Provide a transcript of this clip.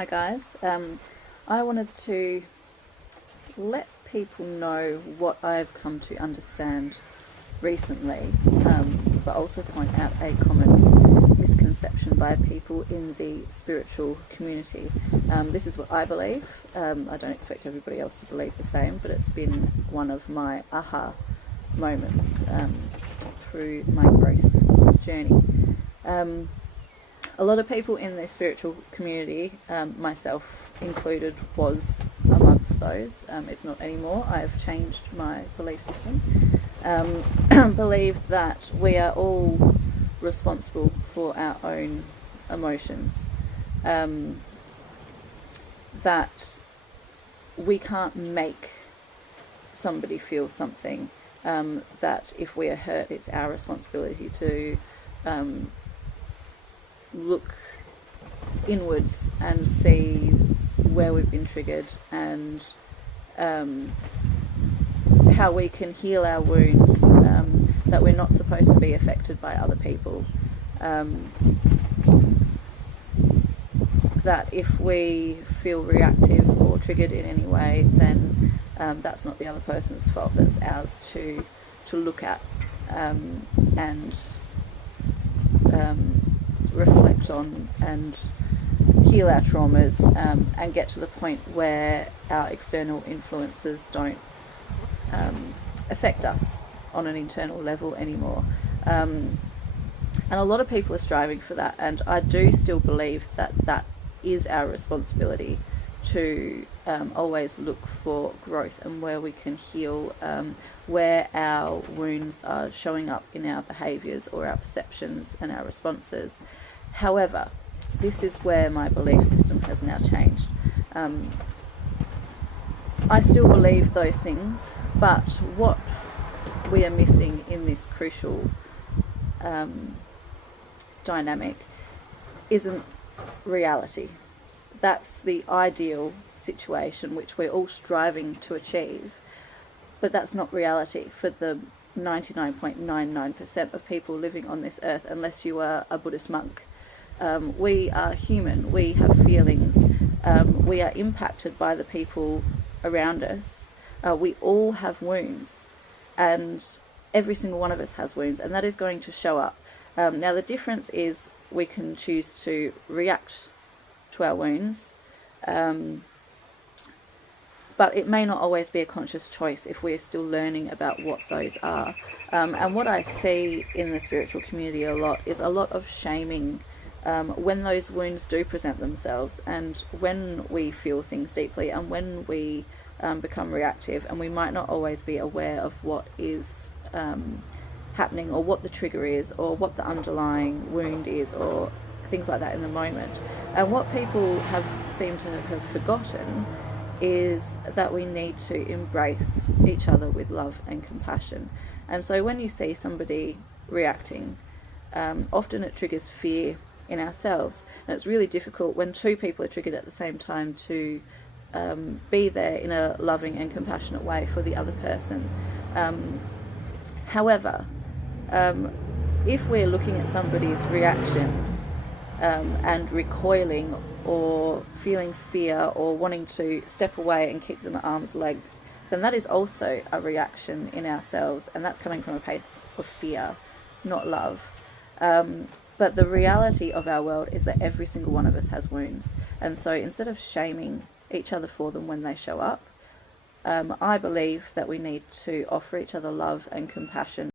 Hi guys, I wanted to let people know what I've come to understand recently, but also point out a common misconception by people in the spiritual community. This is what I believe. I don't expect everybody else to believe the same, but it's been one of my aha moments through my growth journey. A lot of people in the spiritual community, myself included, was amongst those. It's not anymore. I've changed my belief system. Believe that we are all responsible for our own emotions. That we can't make somebody feel something. That if we are hurt, it's our responsibility to look inwards and see where we've been triggered and how we can heal our wounds, that we're not supposed to be affected by other people, that if we feel reactive or triggered in any way, then that's not the other person's fault, that's ours to look at and reflect on and heal our traumas, and get to the point where our external influences don't affect us on an internal level anymore. And a lot of people are striving for that, and I do still believe that that is our responsibility to always look for growth and where we can heal, where our wounds are showing up in our behaviours or our perceptions and our responses. However, this is where my belief system has now changed. I still believe those things, but what we are missing in this crucial dynamic isn't reality. That's the ideal situation which we're all striving to achieve, but that's not reality for the 99.99% of people living on this earth, unless you are a Buddhist monk. We are human, we have feelings, we are impacted by the people around us. We all have wounds, and every single one of us has wounds, and that is going to show up. Now the difference is we can choose to react to our wounds, but it may not always be a conscious choice if we're still learning about what those are. And what I see in the spiritual community a lot is a lot of shaming when those wounds do present themselves, and when we feel things deeply, and when we become reactive, and we might not always be aware of what is happening, or what the trigger is, or what the underlying wound is, or things like that in the moment. And what people have seemed to have forgotten is that we need to embrace each other with love and compassion. And so when you see somebody reacting, often it triggers fear in ourselves, and it's really difficult when two people are triggered at the same time to be there in a loving and compassionate way for the other person. However, if we're looking at somebody's reaction and recoiling or feeling fear or wanting to step away and keep them at arm's length, then that is also a reaction in ourselves, and that's coming from a place of fear, not love. But the reality of our world is that every single one of us has wounds, and so instead of shaming each other for them when they show up, I believe that we need to offer each other love and compassion